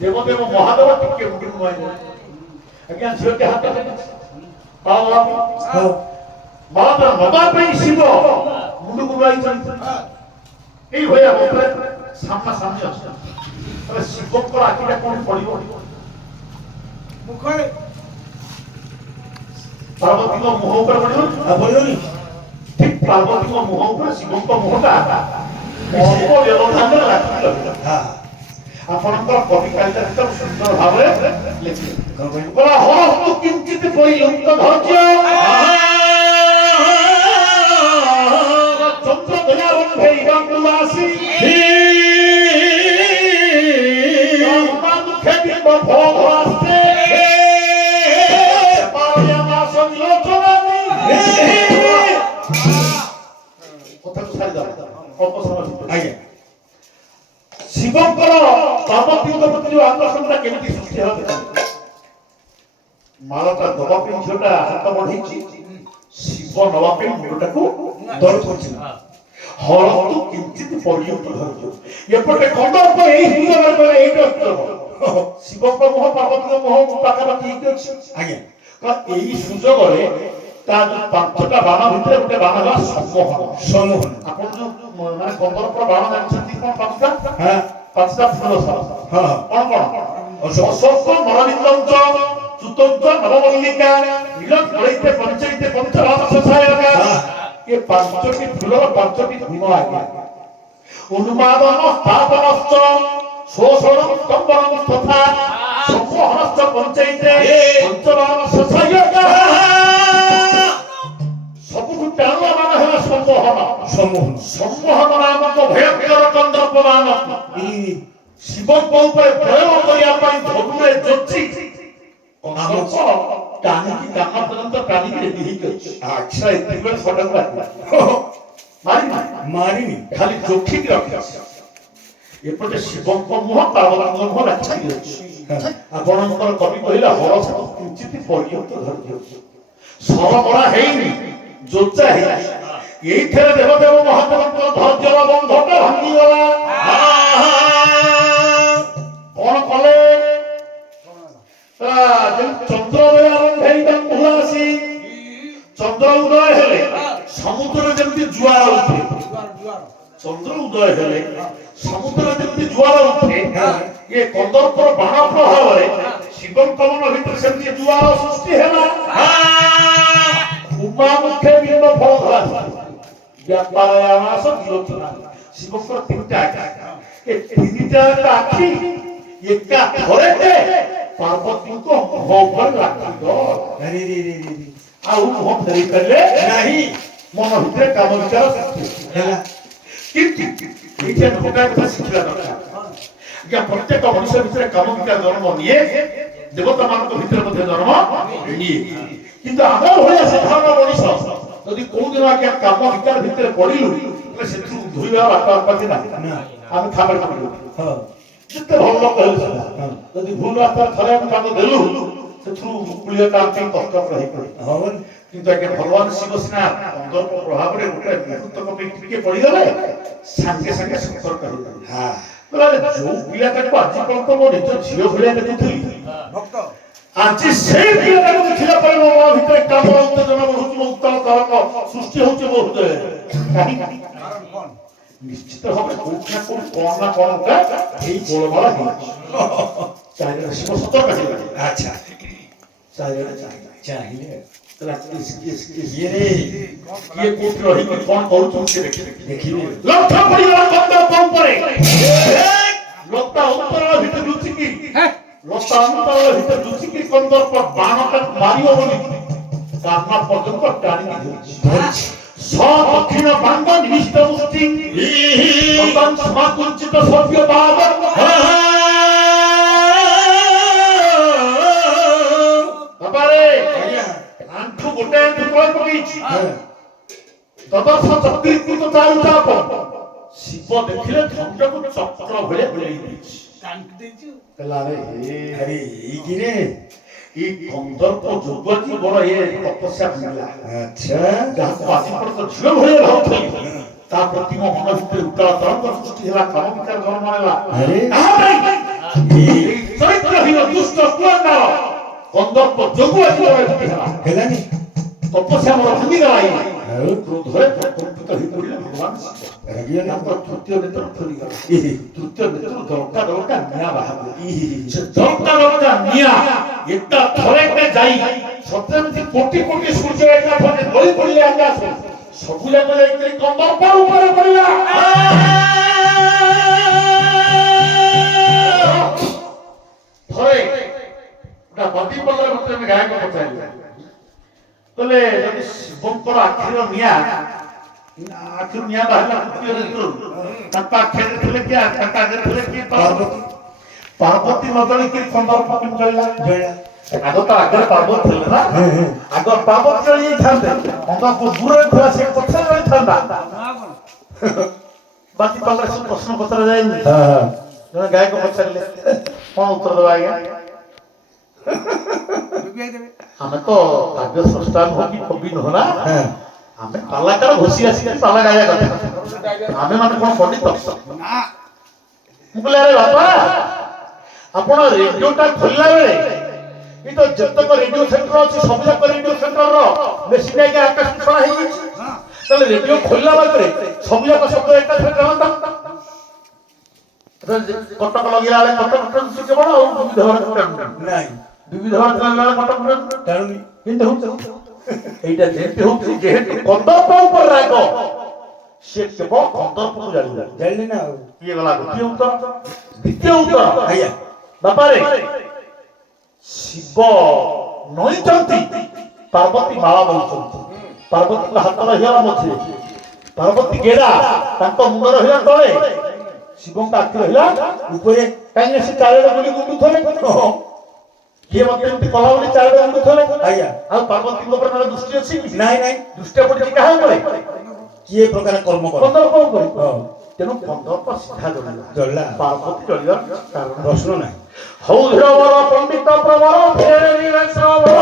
ଦେବଦେବ ମହାଦେବ ଟିକେ ମୁଣ୍ଡକୁ ନୁଆଇଲେ। ଆଜ୍ଞା ଝିଅଟି ହାତ ବାଳକ ନବା ପାଇଁ ଶିବ ମୁଣ୍ଡକୁ ନୁଆଇଛନ୍ତି। ଏଇଭଳିଆ ଅବସ୍ଥାରେ ସାମ୍ନା ସାମ୍ନି ଅଛନ୍ତି। ତାହେଲେ ଶିବଙ୍କର ଆଖିଟା କୋଉଠି ପଡିବ? ମୁଖରେ ପାର୍ବତୀଙ୍କ ମୁହଁ ଉପରେ ପଡିବନି? ଠିକ ପାର୍ବତୀଙ୍କ ମୁହଁ ଉପରେ ଶିବଙ୍କ ମୁହଁଟା ଅଳ୍ପ ବ୍ୟବଧାନରେ ଲାଗିକି ରହିଲା। ଆପଣଙ୍କର କବି କାଳିଦାସ ତାକୁ ସୁନ୍ଦର ଭାବରେ ଲେଖିଲେ। ହରସ୍ତୁ କିଞ୍ଚିତ ପରିଲୁପ୍ତ ଧୈର୍ଯ୍ୟ ଚନ୍ଦ୍ର ଦୟାବନ୍ଧେ ଇବାଙ୍ଗୁବାସୀ ମୁଖେ ବିମ୍ବ ଫଳ ଧରାସ୍ତେ ପାରୟାମାସ ନିଲୋଚନାନି। କଥାକୁ ଛାଡ଼ିଦେବା ଅଳ୍ପ ସମୟ ଭିତରେ। ଆଜ୍ଞା ଶିବଙ୍କର ପାର୍ବତୀଙ୍କ ପ୍ରତି ଯୋଉ ଆକର୍ଷଣଟା କେମିତି ସୃଷ୍ଟି ହେଲା ଦେଖନ୍ତୁ। ମାଳଟା ଦବା ପାଇଁ ଝିଅଟା ହାତ ବଢେଇଛି, ଶିବ ନବା ପାଇଁ ମୁଣ୍ଡଟାକୁ ଧରୁଛି। ହଳତୁ କିଞ୍ଚିତ ପରିଲୁପ୍ତ ଧୈର୍ଯ୍ୟ। ଏପଟେ କନ୍ଦର୍ପ ଏଇ ସୁଯୋଗରେ କହିଲେ ଏଇଟା ସୁଯୋଗ। ଶିବଙ୍କ ମୁହଁ ପାର୍ବତୀଙ୍କ ମୁହଁ ପାଖାପାଖି ହେଇକି ଅଛି। ଆଜ୍ଞା ଏଇ ସୁଯୋଗରେ ତା ଯୋଉ ପାଞ୍ଚଟା ବାଣ ଭିତରେ ଗୋଟେ ବାଣ ହେଲା ସମ୍ମୋହନ। ଆପଣ ଯୋଉ ମାନେ କନ୍ଦର୍ପର ବାଣ ଜାଣିଛନ୍ତି କଣ ପାଞ୍ଚଟା? ପାଞ୍ଚଟା ଫୁଲ ସାର କଣ କଣ? ଅଶୋକ ମରବିନ୍ଦଞ୍ଚ ଚୁତଞ୍ଚ ନବମଲ୍ଲିକା ନୀଳକଳୈତେ ପଞ୍ଚୈତେ ପଞ୍ଚବାସସାୟକା। ଏ ପାଞ୍ଚଟି ଫୁଲର ପାଞ୍ଚଟି ଗୁଣ ଆଜ୍ଞା। ଉନ୍ମାଦନ ସ୍ଥାପନଶ୍ଚ ଶୋଷଣଂ ସ୍ତମ୍ଭନଂ ତଥା ସମ୍ମୋହନଶ୍ଚ ପଞ୍ଚୈତେ ପଞ୍ଚବାସସାୟକା। ସବୁଠୁ ଟାଣୁଆ ବାଣ ହେଲା ସମ୍ମୋହନ। ସମ୍ମୋହନ ନାମକ ଭୟଙ୍କର କନ୍ଦର୍ପ ବାଣ ଶିବଙ୍କ ଉପରେ ପ୍ରୟୋଗ କରିବା ପାଇଁ ଧନୁରେ ଯୋଛି ଟାଣିକି କାନ ପର୍ଯ୍ୟନ୍ତ ଟାଣିକି ରେଡି ହେଇକି ଅଛି। ଆଚ୍ଛା ଏତିକିବେଳେ ଫଟାକୁ ମାରିନି ଖାଲି ଯୋଖିକି ରଖିଛି। ଏପଟେ ଶିବଙ୍କ ମୁହଁ ପାର୍ବତୀଙ୍କ ମୁହଁ ରାଖିକି ଅଛି। ଆପଣଙ୍କର କବି କହିଲା ହରସ୍ତ କିଞ୍ଚିତ ପରିଲୁପ୍ତ ଧୈର୍ଯ୍ୟ। ସରମରା ହେଇନି, ଯୋଚା ହେଇଛି। ଏଇଥିରେ ଦେବଦେବ ମହାଦେବଙ୍କର ଧୈର୍ଯ୍ୟର ବନ୍ଧଟା ଭାଙ୍ଗିଗଲା। କଣ କଲେ? ଚନ୍ଦ୍ର ଆସି ଚନ୍ଦ୍ର ଉଦୟ ହେଲେ ସମୁଦ୍ରରେ ଯେମିତି ଜୁଆର ଉଠେ, ଚନ୍ଦ୍ର ଉଦୟ ହେଲେ ସମୁଦ୍ରରେ ଯେମିତି ଜୁଆର ଉଠେ, ଇଏ କନ୍ଦର୍ପର ବାଣ ପ୍ରଭାବରେ ଶିବଙ୍କ ମନ ଭିତରେ ସେମିତି ଜୁଆର ସୃଷ୍ଟି ହେଲା। ଉମା ମୁଖେ ବିମ୍ବ ଫଳ ଧରା ବ୍ୟାପାରୟାମାସ ନିଲୋଚନା। ଶିବଙ୍କର ତିନିଟା ଆଖି। ଏ ତିନିଟା ଆଖି ଏକା ଥରେ ପାର୍ବତୀଙ୍କ ମୁହଁ ଉପରେ ଲାଗିବ। ଆଉ ମୁହଁ ଫେରି ପାରିଲେ ନାହିଁ। ମନ ଭିତରେ କାମ ବିଚାର ହେଲା। କିନ୍ତୁ ଏଇଟା ଗୋଟାଏ କଥା ଶିଖିବା ଦରକାର। ଆଜ୍ଞା ପ୍ରତ୍ୟେକ ମଣିଷ ଭିତରେ କାମ ବିଚାର ଜନ୍ମ ନିଏ, ଦେବତା ମାନଙ୍କ ଭିତରେ ମଧ୍ୟ ଜନ୍ମ ନିଏ। କିନ୍ତୁ ଆମ ଭଳିଆ ସାଧାରଣ ମଣିଷ ଯଦି କୋଉଦିନ ଆଜ୍ଞା କାମ ବିଚାର ଭିତରେ ପଡିଲୁ, ସେଥିରୁ ଧୋଇବା ବାଟ ପାଖେ ନାହିଁ। ଆମେ ଖାବରେ ପଡିଲୁ ଯେତେ ଭଲ ଲୋକ ହେଲେ ସୁଦ୍ଧା ଯଦି ଭୁଲ ରାସ୍ତାରେ ଥରେ ଆମେ ପାଦ ଦେଲୁ, ସେଥିରୁ ମୁକୁଳିବାଟା ଆମ ପାଇଁ କଷ୍ଟକର ହେଇପଡେ। କିନ୍ତୁ ଆଜ୍ଞା ଭଗବାନ ଶିବ ସିନା କନ୍ଦର୍ପ ପ୍ରଭାବରେ ଗୋଟେ ମୁହୂର୍ତ୍ତକ ପାଇଁ ଟିକେ ପଡିଗଲେ, ସାଙ୍ଗେ ସାଙ୍ଗେ ସତର୍କ ହେଇଗଲେ। ଯୋଉ ପିଲାଟାକୁ ଆଜି ପର୍ଯ୍ୟନ୍ତ ମୋ ନିଜ ଝିଅ ଭଳିଆ ଦେଖୁଥିଲି, ଆଜି ସେଇ ପିଲାଟାକୁ ଦେଖିଲା ପରେ ମୋ ମନ ଭିତରେ କାମ ଉତ୍ତେଜନା ବଢୁଛି, ମୋ ଉତ୍ତାଳ ତରଙ୍ଗ ସୃଷ୍ଟି ହଉଛି ମୋ ହୃଦୟରେ। କାହିଁକି? ନିଶ୍ଚିତ ଭାବରେ କୋଉଠି ନା କୋଉଠି କଣ ନା କଣ ଏଇ ଗୋଳମାଳ ହେଇଛି। ଚାରିଆଡେ ଶିବ ସତର୍କ ହେଇଗଲେ। ଆଚ୍ଛା ଚାରିଆଡେ ଚାହିଁଲେ କିଏ କୋଉଠି ରହିକି କଣ କରୁଛନ୍ତି ଦେଖିବେ। ଲକ୍ଷ୍ୟ ପଡିଗଲା କନ୍ଦର୍ପ ଉପରେ। ଲତା ଅନ୍ତରାଳ ଭିତରେ ଲୁଚିକି କନ୍ଦର୍ପ ବାଣଟା ମାରିବ ବୋଲି କାନ ପର୍ଯ୍ୟନ୍ତ ଟାଣିକି ଧରିଛି। ଦକ୍ଷିଣ ବାଙ୍ଗ ନିବିଷ୍ଟ ମୁଷ୍ଟି ସମାକୁଞ୍ଚିତ ସଭ୍ୟ ବାଦ ଆଣ୍ଠୁ ଗୋଟେ ଆଣ୍ଠୁ ତଳେ ପକେଇଛି। ତଦର୍ଶ ଚକ୍ରୀକୃତ ଚାରୁ ଚାପ ଶିବ ଦେଖିଲେ ଧଣ୍ଡକୁ ଚକ୍ର ଭଳିଆ ବୁଲେଇ ଦେଇଛି। এই কন্দর্প যোগ্যটি বড় এ তপস্যা মিলা। আচ্ছা যাহাকে আଜି পর্যন্ত ঝিও ভଳିଆ ভাবুଥିଲି, ତା ପ୍ରତି ମୋ ମନ ଭିତରେ ଉତ୍ତାଳ ତରଙ୍ଗ ସୃଷ୍ଟି ହେଲା, କାମ ବିଚାର ଜନ୍ମ ନେଲା। ଚରିତ୍ରହୀନ ଦୁଷ୍ଟ କୁଆଣ୍ଡାଳ କନ୍ଦର୍ପ ଯୋଗୁ ଆଜି ହେଲାନି ତପସ୍ୟା ମୋର ଭାଙ୍ଗିଗଲା। କ୍ରୋଧରେ ପ୍ରକମ୍ପିତ ହେଇ ପଡ଼ିଲେ ଭଗବାନ ତାଙ୍କର ତୃତୀୟ ନେତ୍ର ଫେରିଗଲା। ତୃତୀୟ ନେତ୍ର ଦରକା ଦରକା ନିଆଁ ବାହାରିଲା। ସେ ଦରକା ଦରକା ନିଆଁ ଏକା ଥରେକେ ଯାଇ ସତେମିତି କୋଟି କୋଟି ସୂର୍ଯ୍ୟ ଏକା ଥରେ ଗଳି ପଡ଼ିଲେ ଆକାଶ ସବୁ ଯାକ ଯାଇକରି କନ୍ଦର୍ପ ଉପରେ ପଡ଼ିଲା। ଥରେ ନଦୀ ପଦରେ ମତେ ଗାୟକ ପଚାରିଲେ କହିଲେ ଯଦି ଶିବଙ୍କର ଆଖିର ନିଆଁ ବାହାରିଲା ତୃତୀୟ ନେତ୍ରରୁ ତାଙ୍କ ଆଖିରେ ଥିଲେ କିଏ ତାଙ୍କ ଆଗରେ ଥିଲେ କିଏ ପାର୍ବତୀ ନ ଜଳିକି କନ୍ଦର୍ପ କେମିତି ଜଳିଲା? ଆଗ ତ ଆଗରେ ପାର୍ବତୀ ଥିଲେ ନା ଆଗ ପାର୍ବତୀ ଜଳି ଯାଇଥାନ୍ତେ କନ୍ଦର୍ପ ଦୂରରେ ଥିଲା ସେ ପଛରେ ଜଳିଥାନ୍ତା। ବାକି ପାଲରେ ସବୁ ପ୍ରଶ୍ନ ପଚରା ଯାଇନି। ଜଣେ ଗାୟକ ପଚାରିଲେ କଣ ଉତ୍ତର ଦେବା ଆଜ୍ଞା? ଆମେ ତ କାବ୍ୟ ସ୍ରଷ୍ଟା ନୁହଁ କି କବି ନୁହଁ ନା ଆମେ ପାଲାକାର ଘୋଷି ଆସିକି ପାଲା ଗାଇବା କଥା ଆମେ ମାନେ କଣ ପଣ୍ଡିତ? ମୁଁ କହିଲି ଆରେ ବାପା ଆପଣ ରେଡିଓଟା ଖୋଲିଲା ବେଳେ ଏଇ ତ ଯେତେକ ରେଡିଓ ସେଣ୍ଟର ଅଛି ସବୁ ଯାକ ରେଡିଓ ସେଣ୍ଟରର ମେସିନ୍ ଆଜ୍ଞା ଆକାଶ ଛଡ଼ା ହେଇଯାଇଛି। ତାହେଲେ ରେଡିଓ ଖୋଲିଲା ମାତ୍ରେ ସବୁ ଯାକ ଶବ୍ଦ ଏକାଥରେ ଜାଣନ୍ତା। କଟକ ଲଗେଇଲା ବେଳେ କଟକ କେବଳ ଆଉ ବିବିଧ ନାଇଁ ବିବିଧ ଟାଣୁନି କିନ୍ତୁ এইটা যেতে হচ্ছে যেহেতু কন্দর্প উপর রাগ সে কেবল কন্দর্পକୁ ଜାଣିଲେ ନା ଆଉ କିଏ ଗଲା ଦ୍ୱିତୀୟ ଉତ୍ତର ଆଜ୍ଞା ବାପାରେ ଶିବ ନଇଛନ୍ତି ପାର୍ବତୀ ମାଳା ବଉଛନ୍ତି ପାର୍ବତୀଙ୍କ ହାତ ରହିଲା ମଝିରେ ପାର୍ବତୀ ଗେଡା ତାଙ୍କ ମୁଣ୍ଡ ରହିଲା ତଳେ ଶିବଙ୍କ ଆଖି ରହିଲା ଉପରେ କାହିଁକି ସେ ଚାରିଆଡେ ବୁଲି ବୁଲୁଥିଲେ କିଏ ମତେ ଏମିତି କଲା ବୋଲି ଚାରିଆଡେ ବୁଲୁଥିଲେ ଆଜ୍ଞା ଆଉ ପାର୍ବତୀଙ୍କ ଉପରେ ମୋର ଦୃଷ୍ଟି ଅଛି କି ନାଇଁ ନାଇଁ ଦୃଷ୍ଟି ପଡିଛି କାହା ଉପରେ କିଏ ପ୍ରକାର କର୍ମ କର କନ୍ଦର୍ପ ଉପରେ ତେଣୁ କନ୍ଦର୍ପ ସିଧା ଜଳିଲା ପାର୍ବତୀ ଜଳିବାର କାରଣ ପ୍ରଶ୍ନ ନାହିଁ ହଉ ଧ୍ରୁବର ପଣ୍ଡିତ ପ୍ରବର ଫେରିଲେ ଶ୍ରବଣ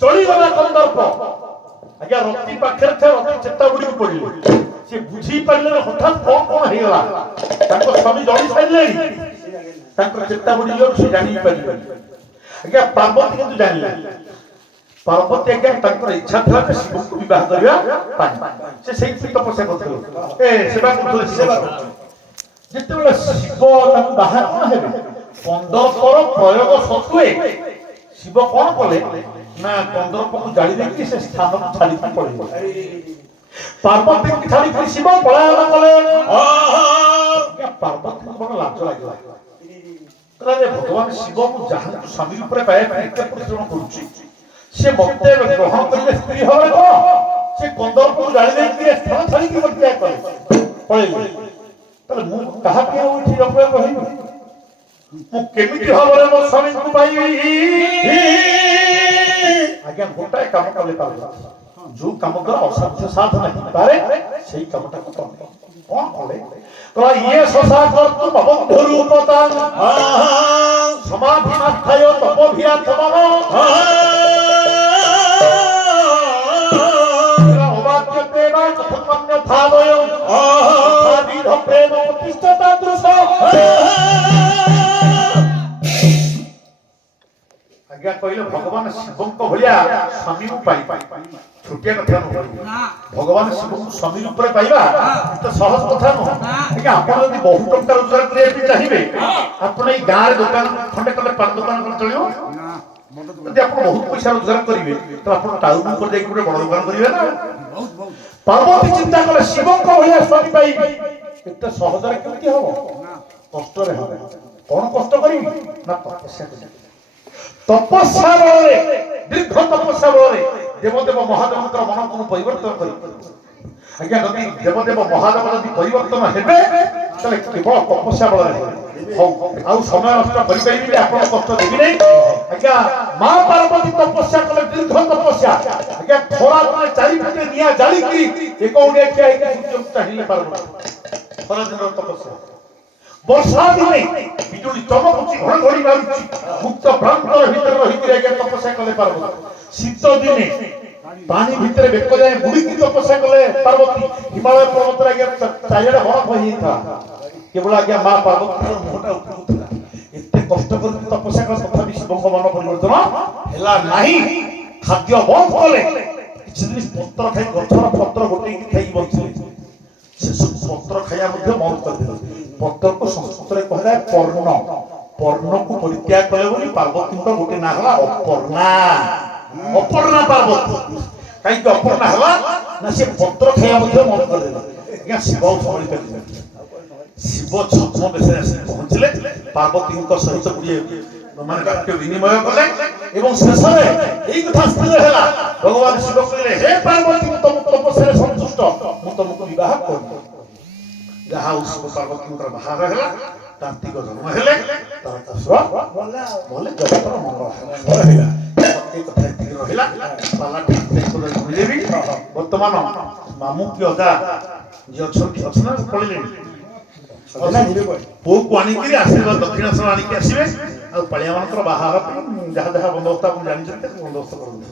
ଜଳିଗଲା କନ୍ଦର୍ପ ଆଜ୍ଞା ରତି ପାଖରେ थे ରତି ଚେତା ବୁଡିକି ପଡିଲେ ସେ ବୁଝି ପାରିଲେ ହଠାତ୍ କଣ ହେଇଗଲା ତାଙ୍କ ସ୍ୱାମୀ ଜଳି ସାରିଲେଣି ତାଙ୍କର ଚେତା ବୁଡିଯିବାରୁ ସେ ଜାଣି ପାରିଲେ ଆଜ୍ଞା ପାର୍ବତୀ କିନ୍ତୁ ଜାଣିଲେ ପାର୍ବତୀ ଆଜ୍ଞା ତାଙ୍କର ଇଚ୍ଛା ଥିଲା ଯେ ଶିବଙ୍କୁ ବିବାହ କରିବା ପାଇଁ ସେ ସେଇଥିପାଇଁ ତପସ୍ୟା କରୁଥିଲେ ସେବା କରୁଥିଲେ ସେବା ଯେତେବେଳେ ଶିବ ତାଙ୍କୁ ବାହା କଣ ହେବେ କନ୍ଦର୍ପର ପ୍ରୟୋଗ ସତ୍ତ୍ୱେ ଶିବ କଣ କଲେ ନା କନ୍ଦର୍ପକୁ ଜାଳି ଦେଇକି ସେ ସ୍ଥାନକୁ ଛାଡ଼ିକି ପଳେଇଲେ ପାର୍ବତୀଙ୍କୁ ଛାଡ଼ିକି ଶିବ ପଳାୟନ କଲେ ପାର୍ବତୀଙ୍କୁ ବଡ଼ ଲାଜ ଲାଗିଲା କହିଲେ ଭଗବାନ ଶିବ ମୁଁ ଯାହାକୁ ସ୍ୱାମୀ ରୂପରେ ପାଇବା ପାଇଁ ଏତେ ପରିଶ୍ରମ କରୁଛି ସେ ମତେ ଗ୍ରହଣ କରିବେ ସ୍ତ୍ରୀ ହବରେ କଣ ସେ କନ୍ଦର୍ପକୁ ଜାଳି ଦେଇକି ସ୍ଥାନ ଛାଡ଼ିକି ମତେ କଲେ ପଳେଇଲେ ତାହେଲେ ମୁଁ କାହାକୁ ଆଉ ଏଠି ରଖିବାକୁ କହିବି ମୁଁ କେମିତି ଭାବରେ ମୋ ସ୍ୱାମୀଙ୍କୁ ପାଇବି ଆଜ୍ଞା ଗୋଟାଏ କାମ କଲେ ପାରବ ଯୋଉ କାମ ଦ୍ୱାରା ଅସାଧ୍ୟ ସାଧନ ହେଇପାରେ ସେଇ କାମଟାକୁ କଲେ କଣ କଲେ କହିଲା ଇଏ ଶଶା କର୍ତ୍ତୁ ପବନ ରୂପତାଂ ସମାଧି ମାଥାୟ ତପୋଭିୟା ତମନ ଅବାକ୍ୟତେ ବା କଥମନ୍ୟ ଥାବୟ ବିଧ ପ୍ରେମ ପ୍ରତିଷ୍ଠତା ଦୃଶ ଆଜ୍ଞା କହିଲେ ଭଗବାନ ଶିବଙ୍କ ଭଳିଆ ସ୍ୱାମୀ ପାଇ ଛୋଟିଆ କଥା ନୁହଁ ଭଗବାନ ଶିବଙ୍କୁ ସ୍ୱାମୀ ରୂପରେ ପାଇବା ଏତେ ସହଜ କଥା ନୁହଁ ଆଜ୍ଞା ଆପଣ ଯଦି ବହୁ ଟଙ୍କା ରୋଜଗାର କରିବା ପାଇଁ ଚାହିଁବେ ଆପଣ ଏଇ ଗାଁରେ ଦୋକାନ ଖଣ୍ଡେ ଖଣ୍ଡେ ପାନ ଦୋକାନ କଲେ ଚଳିବ ଯଦି ଆପଣ ବହୁତ ପଇସା ରୋଜଗାର କରିବେ ତ ଆପଣ ଟାଉନ ଉପରେ ଯାଇକି ଗୋଟେ ବଡ ଦୋକାନ କରିବେ ନା ପାର୍ବତୀ ଚିନ୍ତା କଲେ ଶିବଙ୍କ ଭଳିଆ ସ୍ୱାମୀ ପାଇବେ ଏତେ ସହଜରେ କେମିତି ହବ କଷ୍ଟରେ ହବ କଣ କଷ୍ଟ କରିବି ନା ତପସ୍ୟା କରିବି ତପସ୍ୟା ବଳରେ ଦୀର୍ଘ ତପସ୍ୟା ବଳରେ ଦେବଦେବ ମହାଦେବଙ୍କର ମନକୁ ପରିବର୍ତ୍ତନ କରିବ ଆଜ୍ଞା ଯଦି ଦେବଦେବ ମହାଦେବ ଯଦି ପରିବର୍ତ୍ତନ ହେବେ ତାହେଲେ କେବଳ ତପସ୍ୟା ବଳରେ ହଉ ଆଉ ସମୟ ନଷ୍ଟ କରିପାରିବି ଆପଣ କଷ୍ଟ ଦେବି ନାହିଁ ଆଜ୍ଞା ମା ପାର୍ବତୀ ତପସ୍ୟା କଲେ ଦୀର୍ଘ ତପସ୍ୟା ଆଜ୍ଞା ଖରା ଦିନେ ଚାରିପଟେ ନିଆଁ ଜାଳିକିରି ଏକ ଉଡିଆ ଠିଆ ହେଇକି ସୂର୍ଯ୍ୟଙ୍କୁ ଚାହିଁଲେ ପାର୍ବତୀ ଖରା ଦିନର ତପସ୍ୟା ବର୍ଷା ଦିନେ ବିଜୁଳି ଚମକୁଛି ଘଡ଼ଘଡ଼ି ମାରୁଛି ମୁକ୍ତ ପ୍ରାନ୍ତର ଭିତରେ ରହିକିରି ଆଜ୍ଞା ତପସ୍ୟା କଲେ ପାର୍ବତୀ। ଶୀତ ଦିନେ ପାଣି ଭିତରେ ବେକ ଯାଏ ବୁଡ଼ିକି ତପସ୍ୟା କଲେ ପାର୍ବତୀ। ହିମାଳୟ ପର୍ବତରେ ଆଜ୍ଞା ଚାରିଆଡ଼େ ବରଫ ହେଇଯାଇଥିଲା, କେବଳ ଆଜ୍ଞା ମା ପାର୍ବତୀର ମୁହଁଟା ଉପରକୁ ଥିଲା। ଏତେ କଷ୍ଟ କରିକି ତପସ୍ୟା କଲେ ତଥାପି ଶିବଙ୍କ ମନ ପରିବର୍ତ୍ତନ ହେଲା ନାହିଁ। ଖାଦ୍ୟ ବନ୍ଦ କଲେ, କିଛି ଦିନ ପତ୍ର ଖାଇ ଗଛର ପତ୍ର ଗୋଟେଇକି ଖାଇକି ବଞ୍ଚିଲେ। ସେସବୁ ପତ୍ର ଖାଇବା ମଧ୍ୟ ବନ୍ଦ କରିଦେଲେ। ପତ୍ରକୁ ସଂସ୍କୃତରେ କୁହାଯାଏ ପର୍ଣ୍ଣ। ପର୍ଣ୍ଣକୁ ପରିତ୍ୟାଗ କଲେ ବୋଲି ପାର୍ବତୀଙ୍କ ଗୋଟେ ନାଁ ହେଲା ଅପର୍ଣ୍ଣା। ଅପର୍ଣ୍ଣା ପାର୍ବତୀ। କାହିଁକି ଅପର୍ଣ୍ଣା ହେଲା ନା ସେ ପତ୍ର ଖାଇବା ମଧ୍ୟ ବନ୍ଦ କରିଦେଲେ। ଆଜ୍ଞା ଶିବ ସମ୍ଭାଳି ପାରିଲେ। ଶିବ ଛଦ୍ମ ବେଶରେ ଆସି ପହଞ୍ଚିଲେ, ପାର୍ବତୀଙ୍କ ସହିତ ଗୋଟିଏ ମାନେ ବାକ୍ୟ ବିନିମୟ କଲେ ଏବଂ ଶେଷରେ ଏଇ କଥା ସ୍ଥିର ହେଲା। ଭଗବାନ ଶିବ କହିଲେ, ହେ ପାର୍ବତୀ, ମୁଁ ତମ ତପସ୍ୟାରେ ସନ୍ତୁଷ୍ଟ, ମୁଁ ତମକୁ ବିବାହ କରିବି। ଯାହା ହଉ ଶିବ ପାର୍ବତୀଙ୍କର ବାହାଘର ହେଲା, କାର୍ତ୍ତିକ ଜନ୍ମ ହେଲେ, ତାରକାସୁର ଗଲେ, ଜଗତର ମଙ୍ଗଳ ହେଲା। ଏ କଥା ଏତିକି ରହିଲା। ପାଲା ଠିକ କହିଦେବି। ବର୍ତ୍ତମାନ ମାମୁଁ କି ଅଜା ଯିଏ ଅଛନ୍ତି ନା ପଳେଇଲେଣି? ପୁଅକୁ ଆଣିକିରି ଆଶୀର୍ବାଦ ଦକ୍ଷିଣାସନ ଆଣିକି ଆସିବେ। ଆଉ ପାଳିଆ ମାନଙ୍କର ବାହାଘର ପାଇଁ ଯାହା ଯାହା ବନ୍ଦୋବସ୍ତ ଆପଣ ଜାଣିଛନ୍ତି ବନ୍ଦୋବସ୍ତ କରନ୍ତୁ।